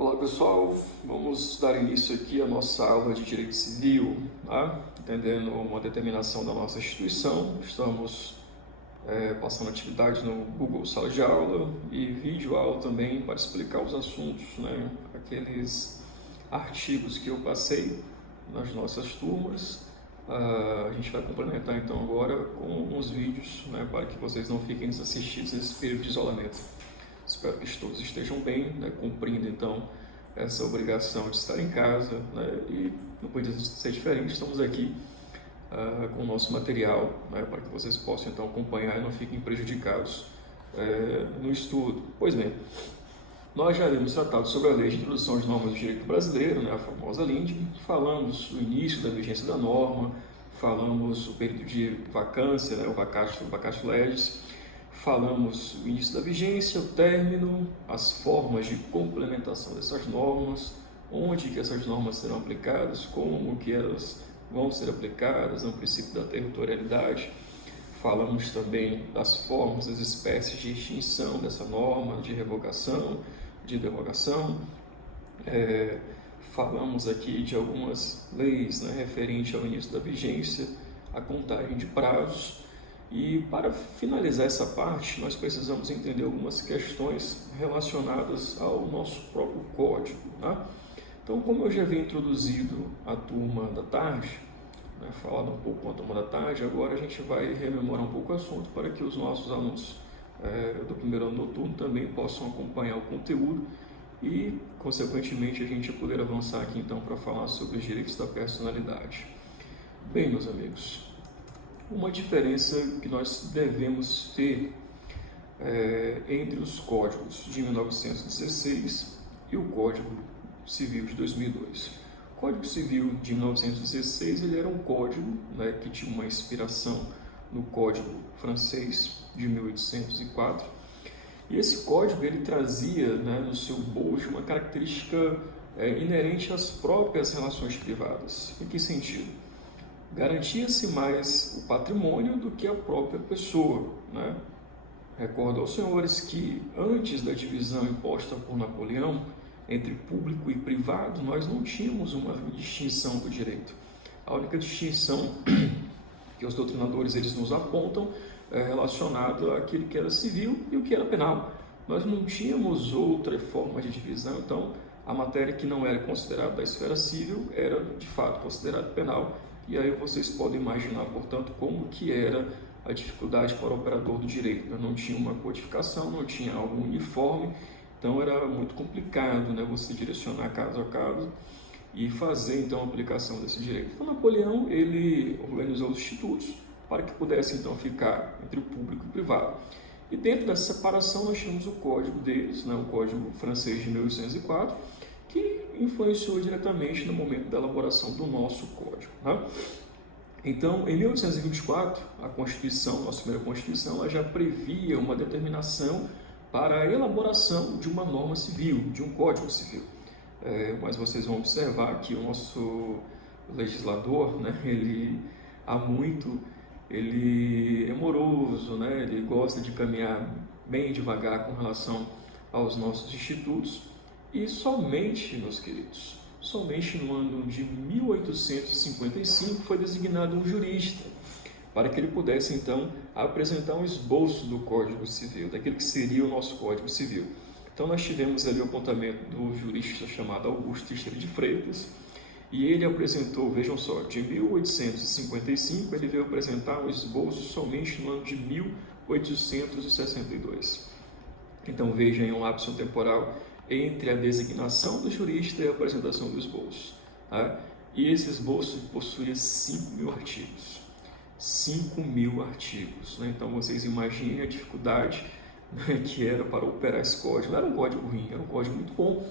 Olá pessoal, vamos dar início aqui à nossa aula de Direito Civil, tá? Entendendo uma determinação da nossa instituição. Estamos passando atividade no Google Sala de Aula e vídeo aula também para explicar os assuntos, né? Aqueles artigos que eu passei nas nossas turmas. A gente vai complementar então agora com alguns vídeos, né, para que vocês não fiquem desassistidos nesse período de isolamento. Espero que todos estejam bem, né, cumprindo então essa obrigação de estar em casa, né, e não podia ser diferente. Estamos aqui com o nosso material, né, para que vocês possam então acompanhar e não fiquem prejudicados no estudo. Pois bem, nós já havíamos tratado sobre a Lei de Introdução de Normas do Direito Brasileiro, né, a famosa LINDB. Falamos do início da vigência da norma, falamos o período de vacância, né, o vacatio legis. Falamos o início da vigência, o término, as formas de complementação dessas normas, onde que essas normas serão aplicadas, como que elas vão ser aplicadas, no princípio da territorialidade. Falamos também das formas, das espécies de extinção dessa norma, de revogação, de derrogação. Falamos aqui de algumas leis, né, referente ao início da vigência, a contagem de prazos. E para finalizar essa parte, nós precisamos entender algumas questões relacionadas ao nosso próprio código, tá? Então, como eu já havia introduzido a turma da tarde, né, falado um pouco com a turma da tarde, agora a gente vai rememorar um pouco o assunto para que os nossos alunos do primeiro ano noturno também possam acompanhar o conteúdo e, consequentemente, a gente poder avançar aqui então para falar sobre os direitos da personalidade. Bem, meus amigos, uma diferença que nós devemos ter entre os códigos de 1916 e o Código Civil de 2002. O Código Civil de 1916 ele era um código, né, que tinha uma inspiração no Código francês de 1804, e esse código ele trazia, né, no seu bojo uma característica inerente às próprias relações privadas. Em que sentido? Garantia-se mais o patrimônio do que a própria pessoa, né? Recordo aos senhores que antes da divisão imposta por Napoleão entre público e privado, nós não tínhamos uma distinção do direito. A única distinção que os doutrinadores eles nos apontam é relacionada àquilo que era civil e o que era penal. Nós não tínhamos outra forma de divisão, então a matéria que não era considerada da esfera civil era de fato considerada penal. E aí vocês podem imaginar, portanto, como que era a dificuldade para o operador do direito. Não tinha uma codificação, não tinha algo uniforme, então era muito complicado, né, você direcionar caso a caso e fazer então a aplicação desse direito. Então Napoleão ele organizou os institutos para que pudesse então ficar entre o público e o privado. E dentro dessa separação nós tínhamos o código deles, né, o Código francês de 1804, que influenciou diretamente no momento da elaboração do nosso código, tá? Então, em 1824, a Constituição, nossa primeira Constituição, ela já previa uma determinação para a elaboração de uma norma civil, de um código civil. Mas vocês vão observar que o nosso legislador, né, ele é moroso, né, ele gosta de caminhar bem devagar com relação aos nossos institutos. E somente, meus queridos, somente no ano de 1855 foi designado um jurista para que ele pudesse, então, apresentar um esboço do Código Civil, daquilo que seria o nosso Código Civil. Então, nós tivemos ali o apontamento do jurista chamado Augusto Teixeira de Freitas, e ele apresentou, vejam só, de 1855 ele veio apresentar o esboço somente no ano de 1862. Então, vejam aí um lapso temporal entre a designação do jurista e a apresentação do esboço. Tá? E esse esboço possuía 5.000 artigos. 5.000 artigos. Né? Então, vocês imaginem a dificuldade, né, que era para operar esse código. Não era um código ruim, era um código muito bom,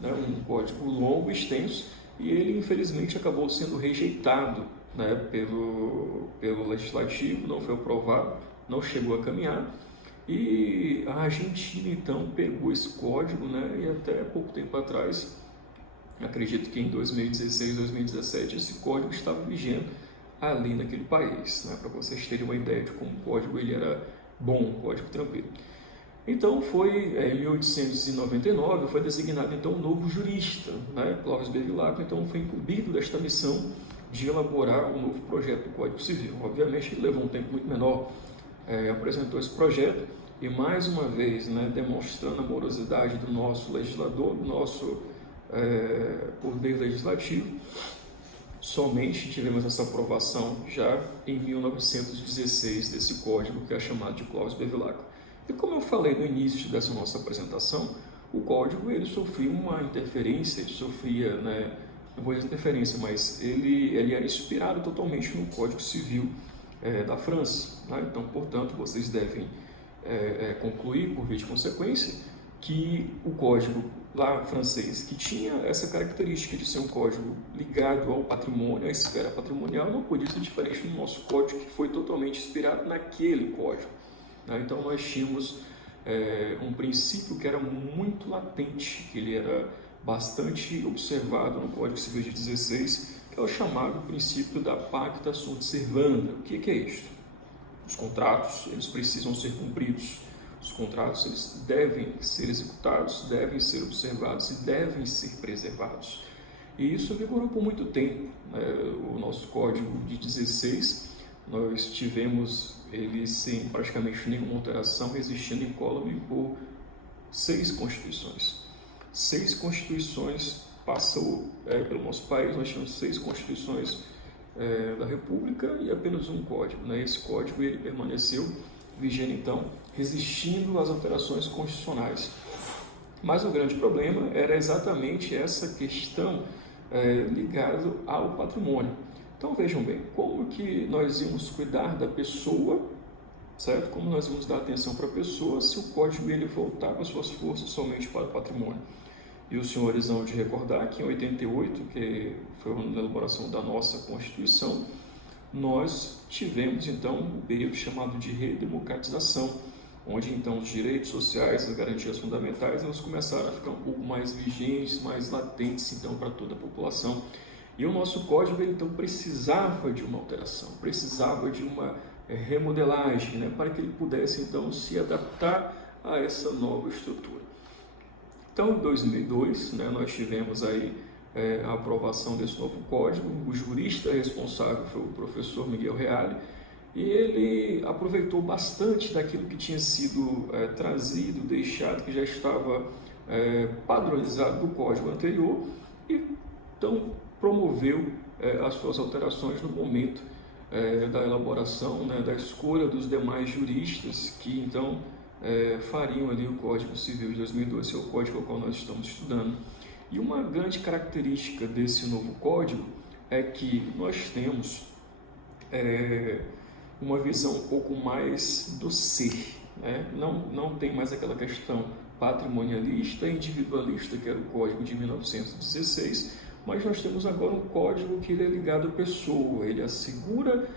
né? Um código longo e extenso, e ele, infelizmente, acabou sendo rejeitado, né, pelo legislativo, não foi aprovado, não chegou a caminhar. E a Argentina, então, pegou esse código, né, e até pouco tempo atrás, acredito que em 2016, 2017, esse código estava vigente ali naquele país, né, para vocês terem uma ideia de como o código ele era bom, um código tranquilo. Então foi em 1899 foi designado então um novo jurista, né? Clovis Bevilacqua, então foi incumbido desta missão de elaborar um novo projeto do Código Civil. Obviamente ele levou um tempo muito menor, apresentou esse projeto e mais uma vez, né, demonstrando a morosidade do nosso legislador, do nosso poder legislativo, somente tivemos essa aprovação já em 1916 desse código que é chamado de Clovis Bevilacqua. E como eu falei no início dessa nossa apresentação, o código ele sofria uma interferência, ele sofria, né, não vou dizer interferência, mas ele era inspirado totalmente no Código Civil da França. Né? Então, portanto, vocês devem concluir, por via de consequência, que o código lá francês, que tinha essa característica de ser um código ligado ao patrimônio, à esfera patrimonial, não podia ser diferente do nosso código, que foi totalmente inspirado naquele código. Então nós tínhamos um princípio que era muito latente, que ele era bastante observado no Código Civil de 16, que é o chamado princípio da pacta sunt servanda. O que é isto? Os contratos, eles precisam ser cumpridos. Os contratos, eles devem ser executados, devem ser observados e devem ser preservados. E isso vigorou por muito tempo. O nosso Código de 16, nós tivemos ele sem praticamente nenhuma alteração, existindo incólume por 6 constituições. 6 constituições passou pelo nosso país, nós tínhamos 6 constituições da República e apenas um código. Né? Esse código ele permaneceu vigente, então, resistindo às alterações constitucionais. Mas o grande problema era exatamente essa questão ligada ao patrimônio. Então vejam bem, como que nós íamos cuidar da pessoa, certo? Como nós íamos dar atenção para a pessoa se o código ele voltava suas forças somente para o patrimônio? E os senhores hão de recordar que em 88, que foi a elaboração da nossa Constituição, nós tivemos então um período chamado de redemocratização, onde então os direitos sociais, as garantias fundamentais, elas começaram a ficar um pouco mais vigentes, mais latentes então para toda a população. E o nosso código ele, então precisava de uma alteração, precisava de uma remodelagem, né, para que ele pudesse então se adaptar a essa nova estrutura. Então, em 2002, né, nós tivemos aí a aprovação desse novo código. O jurista responsável foi o professor Miguel Reale, e ele aproveitou bastante daquilo que tinha sido trazido, deixado, que já estava padronizado do código anterior, e então promoveu as suas alterações no momento da elaboração, né, da escolha dos demais juristas que então fariam ali o Código Civil de 2002, que é o código ao qual nós estamos estudando. E uma grande característica desse novo código é que nós temos uma visão um pouco mais do ser, né? Não tem mais aquela questão patrimonialista e individualista que era o Código de 1916, mas nós temos agora um código que ele é ligado à pessoa, ele assegura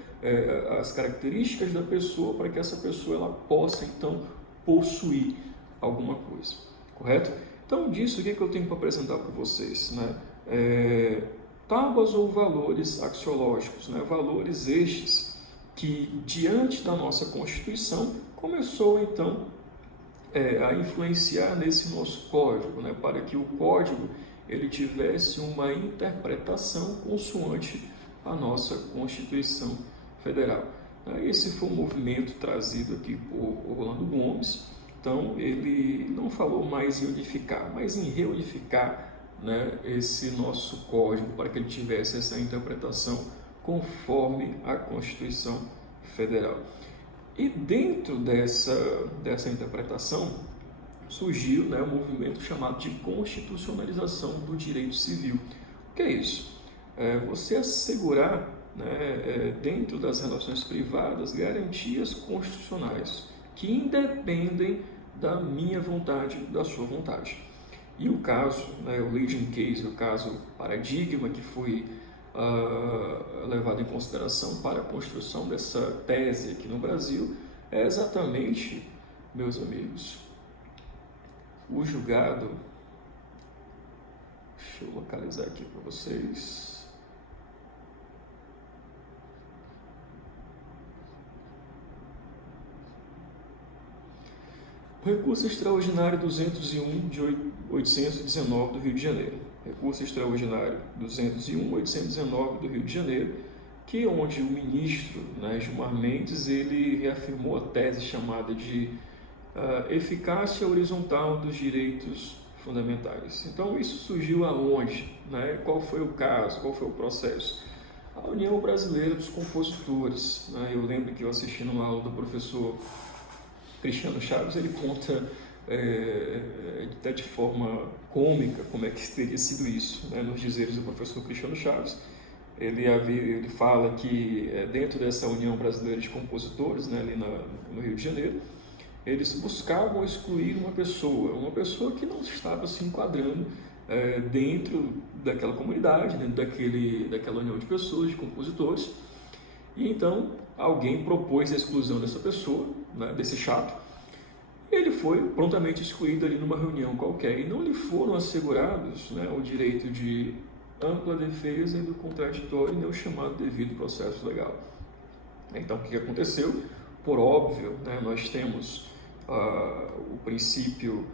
as características da pessoa para que essa pessoa ela possa então possuir alguma coisa, correto? Então disso o que eu tenho para apresentar para vocês, né? Tábuas ou valores axiológicos, né? Valores estes que diante da nossa Constituição começou então a influenciar nesse nosso código, né? Para que o código ele tivesse uma interpretação consoante a nossa Constituição Federal. Esse foi um movimento trazido aqui por Orlando Gomes. Então, ele não falou mais em unificar, mas em reunificar, né, esse nosso código para que ele tivesse essa interpretação conforme a Constituição Federal. E dentro dessa interpretação, surgiu, né, um movimento chamado de constitucionalização do direito civil. O que é isso? Você assegurar, né, dentro das relações privadas garantias constitucionais que independem da minha vontade, da sua vontade. E o caso, né, o leading case, o caso paradigma que foi levado em consideração para a construção dessa tese aqui no Brasil é exatamente, meus amigos, o julgado, deixa eu localizar aqui para vocês, Recurso extraordinário 201 de 819 do Rio de Janeiro. Recurso extraordinário 201/819 do Rio de Janeiro, que onde o ministro, né, Gilmar Mendes, ele reafirmou a tese chamada de eficácia horizontal dos direitos fundamentais. Então isso surgiu aonde? Né? Qual foi o caso? Qual foi o processo? A União Brasileira dos Compositores. Né? Eu lembro que eu assisti numa aula do professor Cristiano Chaves, ele conta até de forma cômica como é que teria sido isso, né? Nos dizeres do professor Cristiano Chaves. Ele fala que dentro dessa União Brasileira de Compositores, né, ali no Rio de Janeiro, eles buscavam excluir uma pessoa que não estava se enquadrando dentro daquela comunidade, dentro daquela união de pessoas, de compositores. E então alguém propôs a exclusão dessa pessoa, né, desse chato. Ele foi prontamente excluído ali numa reunião qualquer e não lhe foram assegurados, né, o direito de ampla defesa e do contraditório, nem o chamado devido processo legal. Então, o que aconteceu? Por óbvio, né, nós temos o princípio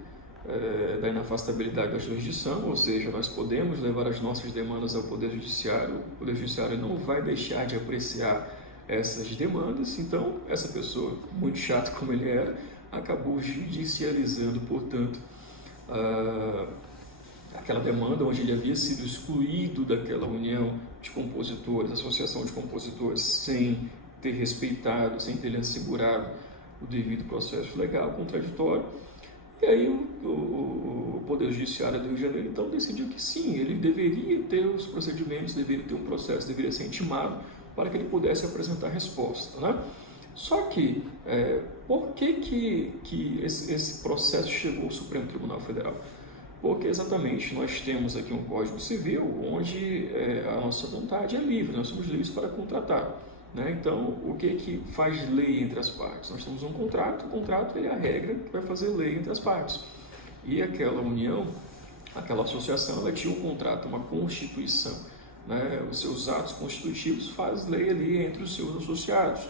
da inafastabilidade da jurisdição, ou seja, nós podemos levar as nossas demandas ao Poder Judiciário, o Poder Judiciário não vai deixar de apreciar essas demandas. Então, essa pessoa, muito chata como ele era, acabou judicializando, portanto, aquela demanda onde ele havia sido excluído daquela união de compositores, associação de compositores, sem ter respeitado, sem ter lhe assegurado o devido processo legal, contraditório. E aí o Poder Judiciário do Rio de Janeiro, então, decidiu que sim, ele deveria ter os procedimentos, deveria ter um processo, deveria ser intimado para que ele pudesse apresentar resposta, né? Só que, por que esse processo chegou ao Supremo Tribunal Federal? Porque exatamente nós temos aqui um Código Civil onde a nossa vontade é livre, nós somos livres para contratar. Né? Então, o que faz lei entre as partes? Nós temos um contrato, o contrato ele é a regra que vai fazer lei entre as partes. E aquela união, aquela associação, ela tinha um contrato, uma constituição. Né? Os seus atos constitutivos fazem lei ali entre os seus associados.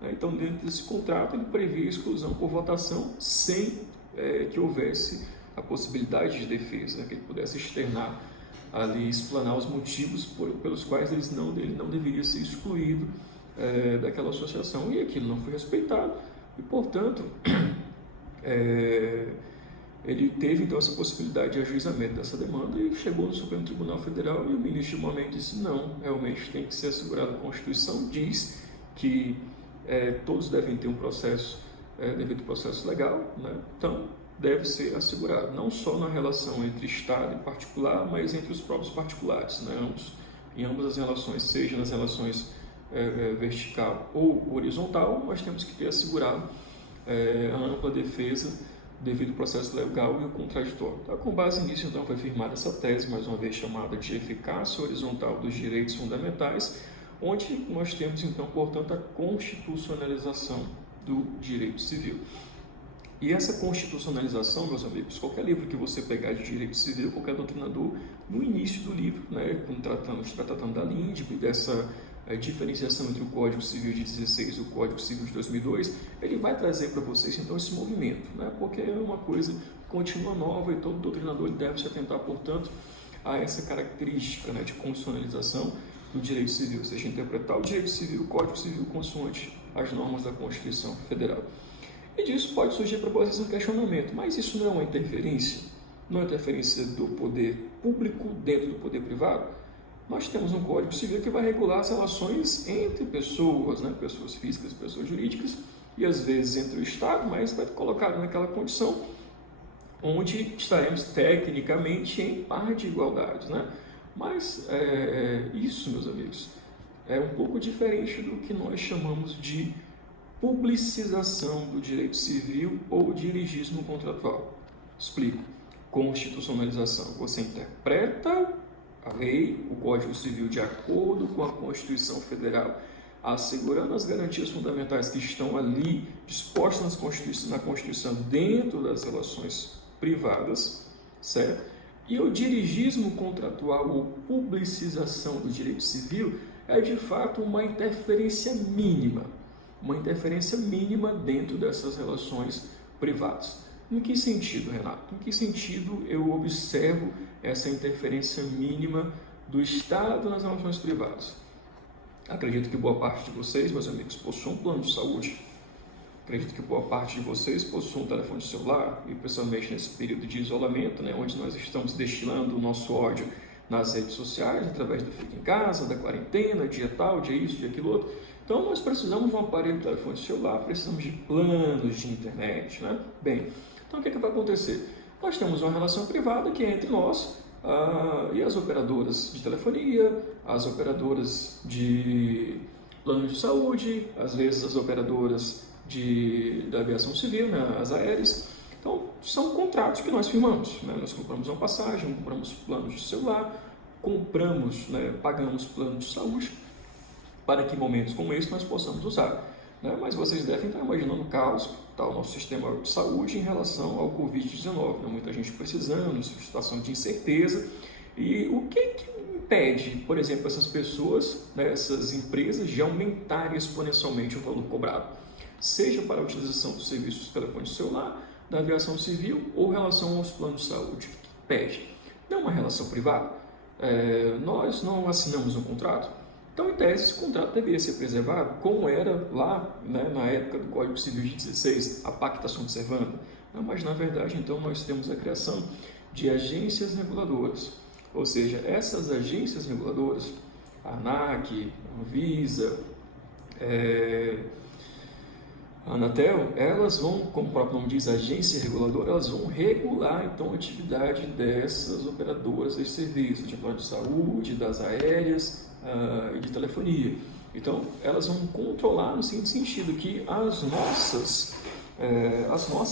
Né? Então, dentro desse contrato, ele previa exclusão por votação sem que houvesse a possibilidade de defesa, né? Que ele pudesse externar ali, explanar os motivos pelos quais ele não deveria ser excluído daquela associação, e aquilo não foi respeitado e, portanto, ele teve então essa possibilidade de ajuizamento dessa demanda e chegou no Supremo Tribunal Federal e o ministro Gilmar Mendes disse não, realmente tem que ser assegurada. A Constituição diz que todos devem ter um processo, devido processo legal, né? Então deve ser assegurado, não só na relação entre Estado e particular, mas entre os próprios particulares, né? Em ambas as relações, seja nas relações vertical ou horizontal, nós temos que ter assegurado a ampla defesa devido processo legal e o contraditório. Então, com base nisso, então, foi firmada essa tese, mais uma vez chamada de eficácia horizontal dos direitos fundamentais, onde nós temos, então, portanto, a constitucionalização do direito civil. E essa constitucionalização, meus amigos, qualquer livro que você pegar de direito civil, qualquer doutrinador, no início do livro, né, tratando da LINDB, dessa diferenciação entre o Código Civil de 16 e o Código Civil de 2002, ele vai trazer para vocês, então, esse movimento, né, porque é uma coisa que continua nova e todo doutrinador deve se atentar, portanto, a essa característica, né, de constitucionalização do direito civil, ou seja, interpretar o direito civil, o Código Civil, consoante as normas da Constituição Federal. E disso pode surgir para vocês um questionamento, mas isso não é uma interferência? Não é interferência do poder público dentro do poder privado? Nós temos um Código Civil que vai regular as relações entre pessoas, né, pessoas físicas e pessoas jurídicas, e às vezes entre o Estado, mas vai colocar naquela condição onde estaremos tecnicamente em par de igualdade, né? Mas isso, meus amigos, é um pouco diferente do que nós chamamos de publicização do direito civil ou dirigismo contratual. Explico. Constitucionalização. Você interpreta a lei, o Código Civil, de acordo com a Constituição Federal, assegurando as garantias fundamentais que estão ali dispostas na Constituição dentro das relações privadas, certo? E o dirigismo contratual ou publicização do direito civil é de fato uma interferência mínima dentro dessas relações privadas. Em que sentido, Renato? Em que sentido eu observo essa interferência mínima do Estado nas relações privadas? Acredito que boa parte de vocês, meus amigos, possuem um plano de saúde. Acredito que boa parte de vocês possuem um telefone celular, e principalmente nesse período de isolamento, né, onde nós estamos destilando o nosso ódio nas redes sociais, através do fica em casa, da quarentena, dia tal, dia isso, dia aquilo outro. Então, nós precisamos de um aparelho de telefone celular, precisamos de planos de internet, né? Bem, então o que vai acontecer? Nós temos uma relação privada que é entre nós e as operadoras de telefonia, as operadoras de plano de saúde, às vezes as operadoras da aviação civil, né, as aéreas. Então, são contratos que nós firmamos, né? Nós compramos uma passagem, compramos planos de celular, compramos, né, pagamos plano de saúde, para que momentos como esse nós possamos usar. Né? Mas vocês devem estar imaginando o caos que está o nosso sistema de saúde em relação ao Covid-19. Né? Muita gente precisando, situação de incerteza. E o que impede, por exemplo, essas pessoas, né, essas empresas, de aumentarem exponencialmente o valor cobrado? Seja para a utilização dos serviços de telefone celular, da aviação civil ou em relação aos planos de saúde. O que impede? Não é uma relação privada. Nós não assinamos um contrato. Então, em tese, esse contrato deveria ser preservado, como era lá, né, na época do Código Civil de 16, a pactação observanda. Mas, na verdade, então, nós temos a criação de agências reguladoras. Ou seja, essas agências reguladoras, a ANAC, a Anvisa, a Anatel, elas vão, como o próprio nome diz, agência reguladora, elas vão regular, então, a atividade dessas operadoras de serviços, de plano de saúde, das aéreas, e de telefonia. Então, elas vão controlar no seguinte sentido, que as nossas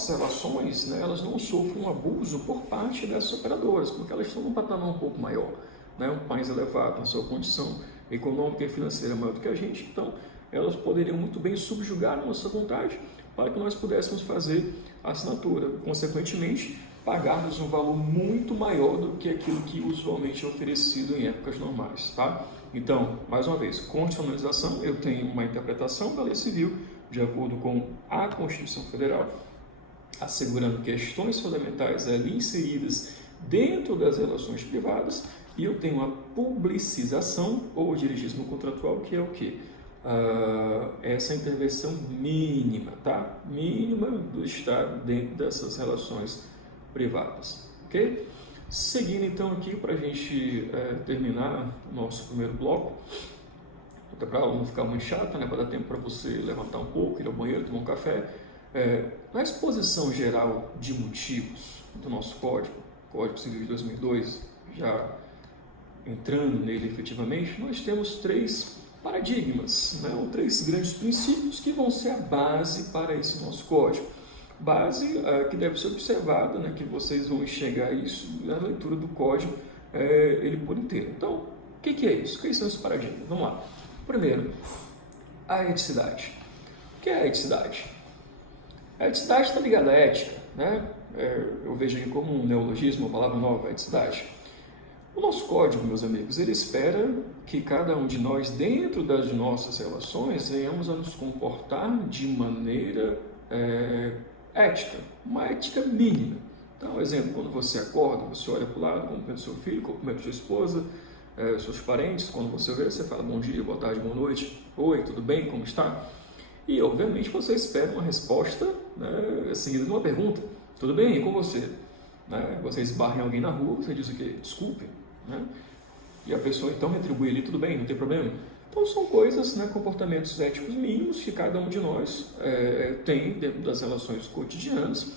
relações, né, elas não sofram um abuso por parte dessas operadoras, porque elas estão num patamar um pouco maior, né, um mais elevado na sua condição econômica e financeira maior do que a gente. Então, elas poderiam muito bem subjugar a nossa vontade para que nós pudéssemos fazer a assinatura. Consequentemente, pagarmos um valor muito maior do que aquilo que usualmente é oferecido em épocas normais, tá? Então, mais uma vez, constitucionalização, eu tenho uma interpretação da lei civil de acordo com a Constituição Federal, assegurando questões fundamentais ali inseridas dentro das relações privadas, e eu tenho a publicização ou dirigismo contratual, que é o quê? Essa intervenção mínima, tá? Mínima do Estado dentro dessas relações privadas, ok? Seguindo então aqui para a gente terminar o nosso primeiro bloco, até para não ficar muito chata, né, para dar tempo para você levantar um pouco, ir ao banheiro, tomar um café. Na exposição geral de motivos do nosso Código Civil de 2002, já entrando nele efetivamente, nós temos 3 paradigmas, né, ou 3 grandes princípios que vão ser a base para esse nosso código. Base que deve ser observada, né, que vocês vão enxergar isso na leitura do código, ele por inteiro. Então, o que é isso? Quais são esses paradigmas? Vamos lá. Primeiro, a eticidade. O que é a eticidade? A eticidade está ligada à ética, né? Eu vejo aqui como um neologismo, uma palavra nova, a eticidade. O nosso código, meus amigos, ele espera que cada um de nós, dentro das nossas relações, venhamos a nos comportar de maneira ética, uma ética mínima. Então, exemplo, quando você acorda, você olha para o lado, cumprimenta seu filho, cumprimenta sua esposa, seus parentes, quando você vê, você fala bom dia, boa tarde, boa noite, oi, tudo bem, como está? E, obviamente, você espera uma resposta, né, seguida de uma pergunta, tudo bem, e com você? Né? Você esbarra em alguém na rua, você diz o quê? Desculpe. Né? E a pessoa, então, retribui ali, tudo bem, não tem problema? Então, são coisas, né, comportamentos éticos mínimos que cada um de nós tem dentro das relações cotidianas.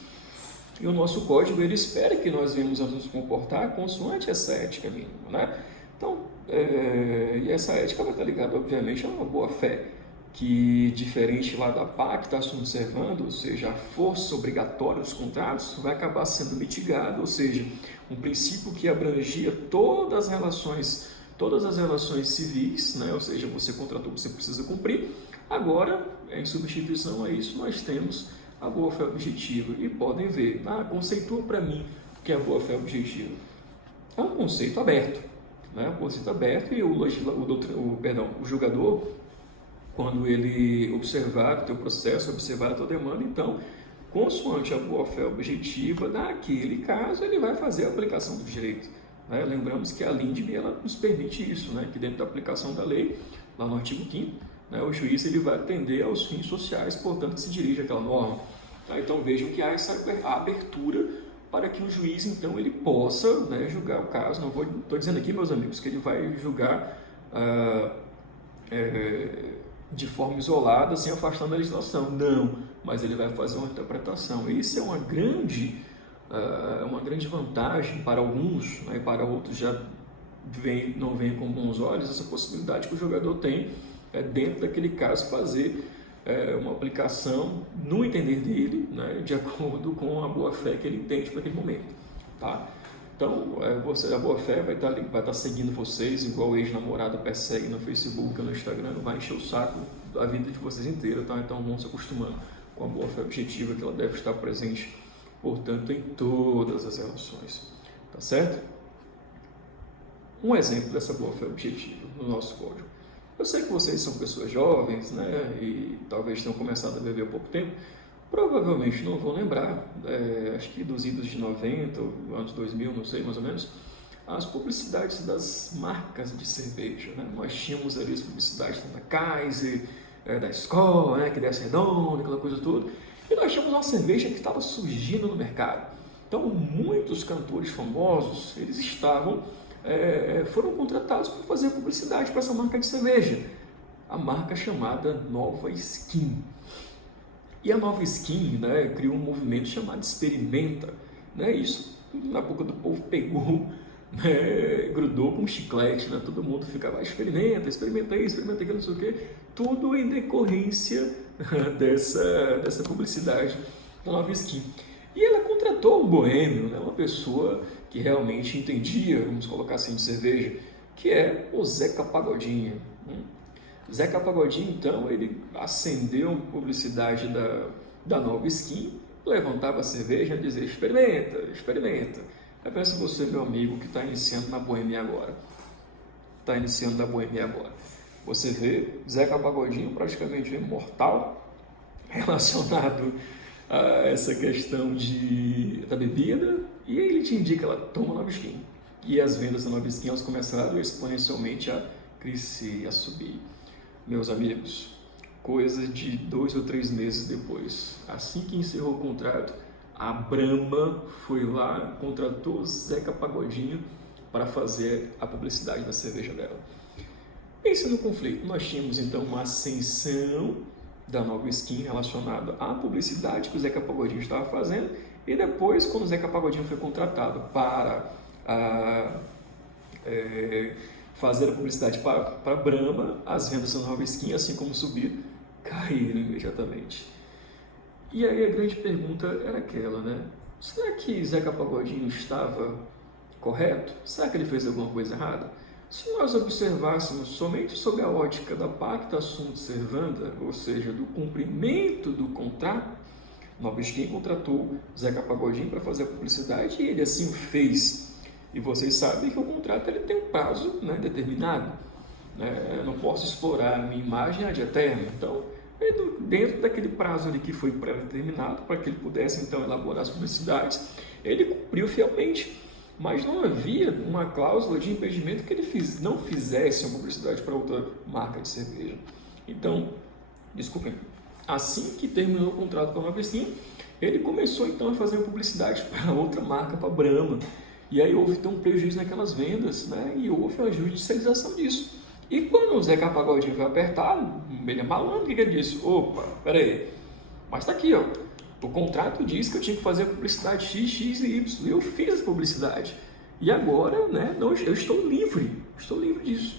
E o nosso código, ele espera que nós venhamos a nos comportar consoante essa ética mínima. Né? Então, e essa ética vai estar ligada, obviamente, a uma boa-fé, que, diferente lá da PAC que está se observando, ou seja, a força obrigatória dos contratos, vai acabar sendo mitigada, ou seja, um princípio que abrangia todas as relações civis, né? Ou seja, você contratou, você precisa cumprir. Agora, em substituição a isso, nós temos a boa-fé objetiva. E podem ver, conceitua para mim o que é a boa-fé objetiva. É um conceito aberto, né? Um conceito aberto, e o julgador, quando ele observar o teu processo, observar a tua demanda, então, consoante a boa-fé objetiva, naquele caso ele vai fazer a aplicação do direito. Né? Lembramos que a LINDB ela nos permite isso, né? Que dentro da aplicação da lei, lá no artigo 5º, né, o juiz ele vai atender aos fins sociais, portanto, que se dirige àquela norma. Tá? Então vejam que há essa abertura para que o juiz, então, ele possa, né, julgar o caso. Não estou dizendo aqui, meus amigos, que ele vai julgar de forma isolada, sem afastar da legislação. Não, mas ele vai fazer uma interpretação. Isso é uma grande vantagem para alguns, né, e para outros já não vem com bons olhos, essa possibilidade que o jogador tem, dentro daquele caso, fazer uma aplicação no entender dele, né, de acordo com a boa-fé que ele entende para aquele momento. Tá? Então, a boa-fé vai estar seguindo vocês, igual o ex-namorado persegue no Facebook ou no Instagram, vai encher o saco da vida de vocês inteira. Tá? Então, vão se acostumando com a boa-fé objetiva, que ela deve estar presente, portanto, em todas as relações. Tá certo? Um exemplo dessa boa-fé objetiva no nosso código. Eu sei que vocês são pessoas jovens, né, e talvez tenham começado a beber há pouco tempo, provavelmente não vão lembrar, acho que dos idos de 90, anos 2000, não sei, mais ou menos, as publicidades das marcas de cerveja. Né? Nós tínhamos ali as publicidades da Kaiser, da Skol, né, que desce redonda, aquela coisa toda, e nós tínhamos uma cerveja que estava surgindo no mercado. Então, muitos cantores famosos, eles foram contratados para fazer publicidade para essa marca de cerveja, a marca chamada Nova Skin. E a Nova Skin, né, criou um movimento chamado Experimenta. Né? Isso na boca do povo pegou, né, grudou com chiclete, né? Todo mundo ficava, experimenta isso, experimenta aquilo, não sei o quê. Tudo em decorrência dessa publicidade da Nova Skin. E ela contratou um boêmio, né, uma pessoa que realmente entendia, vamos colocar assim, de cerveja, que é o Zeca Pagodinho. Zeca Pagodinho, então, ele acendeu a publicidade da Nova Skin, levantava a cerveja e dizia, experimenta. Aí pensa você, meu amigo, que está iniciando na boêmia agora. Você vê Zeca Pagodinho praticamente um imortal relacionado a essa questão da bebida, e aí ele te indica, ela toma Nova Skin. E as vendas da Nova Skin elas começaram exponencialmente a crescer, a subir. Meus amigos, coisa de 2 ou 3 meses depois, assim que encerrou o contrato, a Brahma foi lá, contratou Zeca Pagodinho para fazer a publicidade da cerveja dela. Pense no conflito. Nós tínhamos então uma ascensão da Nova Skin relacionada à publicidade que o Zeca Pagodinho estava fazendo, e depois, quando o Zeca Pagodinho foi contratado para fazer a publicidade para a Brahma, as vendas da Nova Skin, assim como subiram, caíram imediatamente. E aí a grande pergunta era aquela, né? Será que Zeca Pagodinho estava correto? Será que ele fez alguma coisa errada? Se nós observássemos somente sob a ótica da pacta sunt servanda, ou seja, do cumprimento do contrato, Nova Skin contratou Zeca Pagodinho para fazer a publicidade e ele assim o fez. E vocês sabem que o contrato ele tem um prazo, né, determinado. Eu não posso explorar a minha imagem ad eterno. Então, dentro daquele prazo ali que foi pré-determinado, para que ele pudesse então elaborar as publicidades, ele cumpriu fielmente. Mas não havia uma cláusula de impedimento que ele não fizesse uma publicidade para outra marca de cerveja. Então, desculpem, assim que terminou o contrato com a Nova Skin, ele começou então a fazer uma publicidade para outra marca, para a Brahma. E aí houve então um prejuízo naquelas vendas, né? E houve uma judicialização disso. E quando o Zeca Pagodinho foi apertado, ele é malandro, o que ele disse? Opa, peraí, mas está aqui, ó. O contrato diz que eu tinha que fazer a publicidade X, X e Y. E eu fiz a publicidade. E agora, né, eu estou livre disso.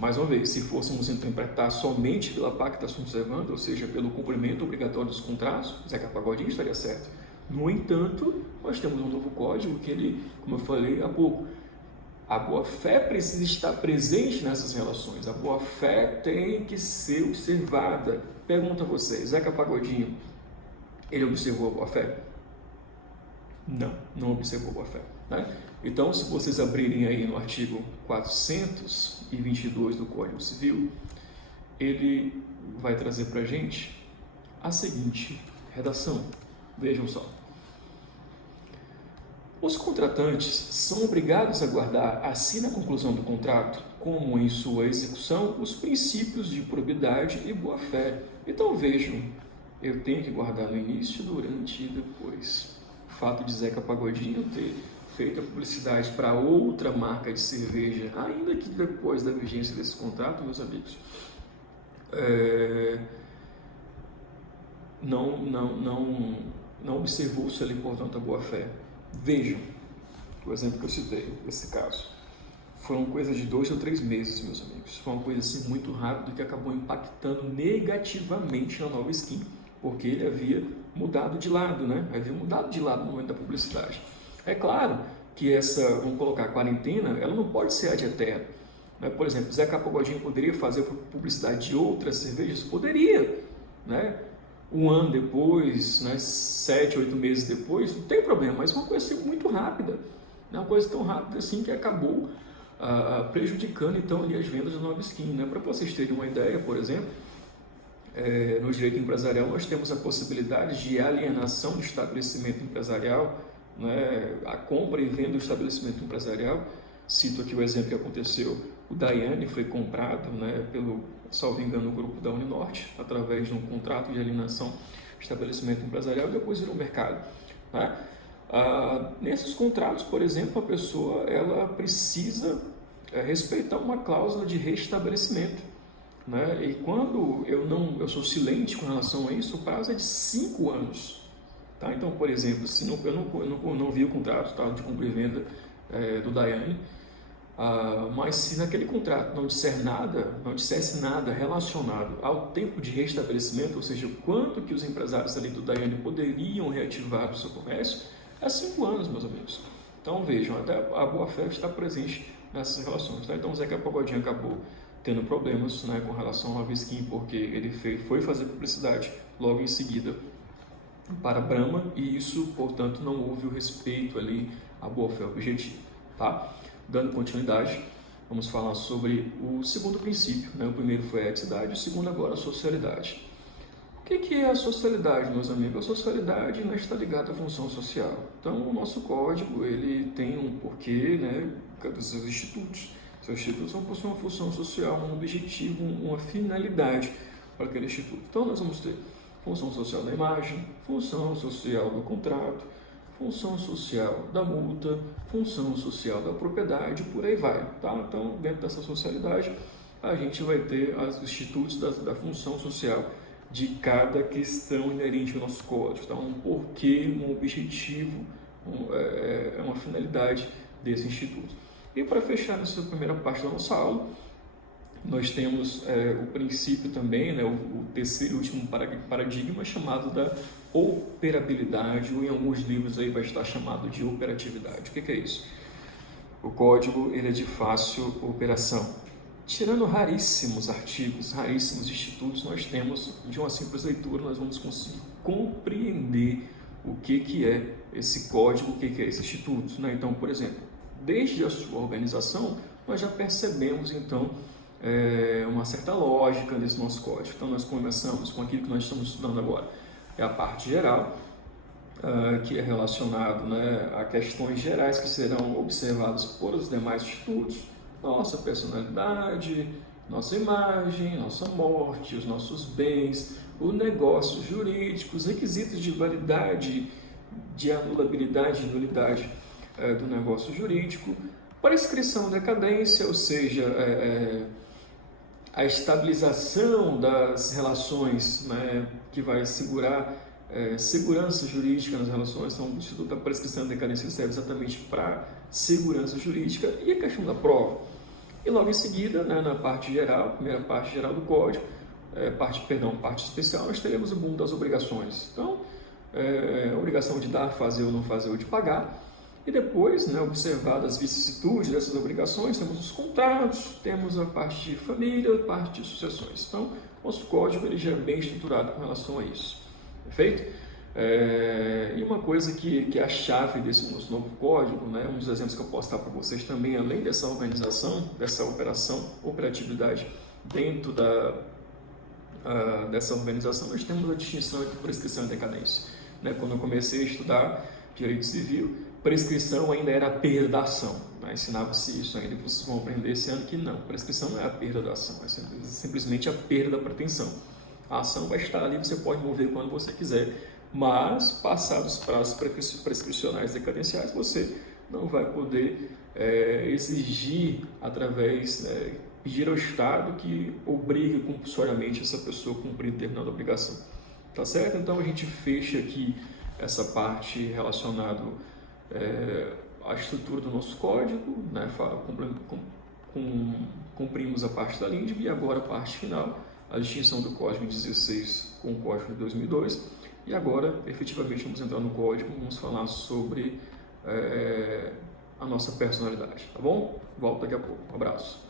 Mais uma vez, se fôssemos interpretar somente pela pacta sunt servanda, ou seja, pelo cumprimento obrigatório dos contratos, Zeca Pagodinho estaria certo. No entanto, nós temos um novo código que ele, como eu falei há pouco, a boa-fé precisa estar presente nessas relações. A boa-fé tem que ser observada. Pergunto a vocês, Zeca Pagodinho, ele observou a boa-fé? Não observou a boa-fé. Né? Então, se vocês abrirem aí no artigo 422 do Código Civil, ele vai trazer para a gente a seguinte Redação. Vejam só. Os contratantes são obrigados a guardar, assim na conclusão do contrato, como em sua execução, os princípios de probidade e boa-fé. Então vejam, eu tenho que guardar no início, durante e depois. O fato de Zeca Pagodinho ter feito a publicidade para outra marca de cerveja, ainda que depois da vigência desse contrato, meus amigos, não observou-se ali, portanto, a boa-fé. Vejam, o exemplo que eu citei, esse caso. Foram coisa de 2 ou 3 meses, meus amigos. Foi uma coisa assim muito rápida que acabou impactando negativamente na Nova Skin, porque ele havia mudado de lado, né? Havia mudado de lado no momento da publicidade. É claro que essa, vamos colocar, quarentena, ela não pode ser ad eterno. Né? Por exemplo, Zeca Pagodinho poderia fazer publicidade de outras cervejas? Poderia, né? Um ano depois, né, 7, 8 meses depois, não tem problema, mas uma coisa assim, muito rápida, né, uma coisa tão rápida assim que acabou prejudicando então ali as vendas da Nova Skin. Né? Para vocês terem uma ideia, por exemplo, no direito empresarial nós temos a possibilidade de alienação do estabelecimento empresarial, né, a compra e venda do estabelecimento empresarial. Cito aqui o exemplo que aconteceu, o Daiane foi comprado, né, pelo, salvo engano, o grupo da Uninorte, através de um contrato de alienação do estabelecimento empresarial e depois virou mercado. Né? Nesses contratos, por exemplo, a pessoa ela precisa respeitar uma cláusula de restabelecimento. Né? E quando eu sou silente com relação a isso, o prazo é de 5 anos. Tá? Então, por exemplo, se eu não vi o contrato, tá, de compra e venda do Daiane, mas se naquele contrato não dissesse nada relacionado ao tempo de restabelecimento, ou seja, o quanto que os empresários ali do Daiane poderiam reativar o seu comércio, é 5 anos, meus amigos. Então vejam, até a boa-fé está presente nessas relações. Tá? Então o Zeca Pagodinho acabou tendo problemas, né, com relação à Visquim, porque ele foi fazer publicidade logo em seguida para a Brahma e isso, portanto, não houve o respeito ali à boa-fé objetiva. Tá? Dando continuidade, vamos falar sobre o segundo princípio. Né? O primeiro foi a eticidade, o segundo agora a socialidade. O que é a socialidade, meus amigos? A socialidade, né, está ligada à função social. Então, o nosso código ele tem um porquê, né, dos seus institutos. Seus institutos possuem uma função social, um objetivo, uma finalidade para aquele instituto. Então, nós vamos ter função social da imagem, função social do contrato, função social da multa, função social da propriedade, por aí vai. Tá? Então, dentro dessa socialidade, a gente vai ter os institutos da função social de cada questão inerente ao nosso código. Então, um porquê, um objetivo, uma finalidade desse instituto. E para fechar nessa primeira parte da nossa aula, nós temos o princípio também, né, o terceiro e último paradigma chamado da operabilidade, ou em alguns livros aí vai estar chamado de operatividade. O que é isso? O código ele é de fácil operação. Tirando raríssimos artigos, raríssimos institutos, nós temos, de uma simples leitura, nós vamos conseguir compreender o que é esse código, o que é esse instituto. Né? Então, por exemplo, desde a sua organização, nós já percebemos, então, uma certa lógica nesse nosso código. Então, nós começamos com aquilo que nós estamos estudando agora. É a parte geral, que é relacionado, né, a questões gerais que serão observadas por os demais institutos, nossa personalidade, nossa imagem, nossa morte, os nossos bens, o negócio jurídico, os requisitos de validade, de anulabilidade e nulidade do negócio jurídico, prescrição e decadência, ou seja, a estabilização das relações, né, que vai assegurar segurança jurídica nas relações. Então, o Instituto da Prescrição e Decadência serve exatamente para segurança jurídica e a questão da prova. E logo em seguida, né, na parte geral, primeira parte geral do código, parte especial, nós teremos o mundo das obrigações. Então, a obrigação de dar, fazer ou não fazer ou de pagar. E depois, né, observadas as vicissitudes dessas obrigações, temos os contratos, temos a parte de família, a parte de sucessões. Então, nosso código ele já é bem estruturado com relação a isso. Perfeito? E uma coisa que é a chave desse nosso novo código, né, um dos exemplos que eu posso dar para vocês também, além dessa organização, dessa operatividade dentro dessa organização, nós temos a distinção entre prescrição e decadência. Né? Quando eu comecei a estudar direito civil, prescrição ainda era a perda da ação. Né? Ensinava-se isso ainda, vocês vão aprender esse ano que não. Prescrição não é a perda da ação, é simplesmente a perda da pretensão. A ação vai estar ali, você pode mover quando você quiser, mas passados os prazos prescricionais decadenciais, você não vai poder exigir através, pedir ao Estado que obrigue compulsoriamente essa pessoa a cumprir determinada obrigação. Tá certo? Então a gente fecha aqui essa parte relacionada à estrutura do nosso código, né? Cumprimos a parte da LINDB e agora a parte final, a distinção do código 16 com o código de 2002. E agora, efetivamente, vamos entrar no código e vamos falar sobre a nossa personalidade, tá bom? Volto daqui a pouco. Um abraço.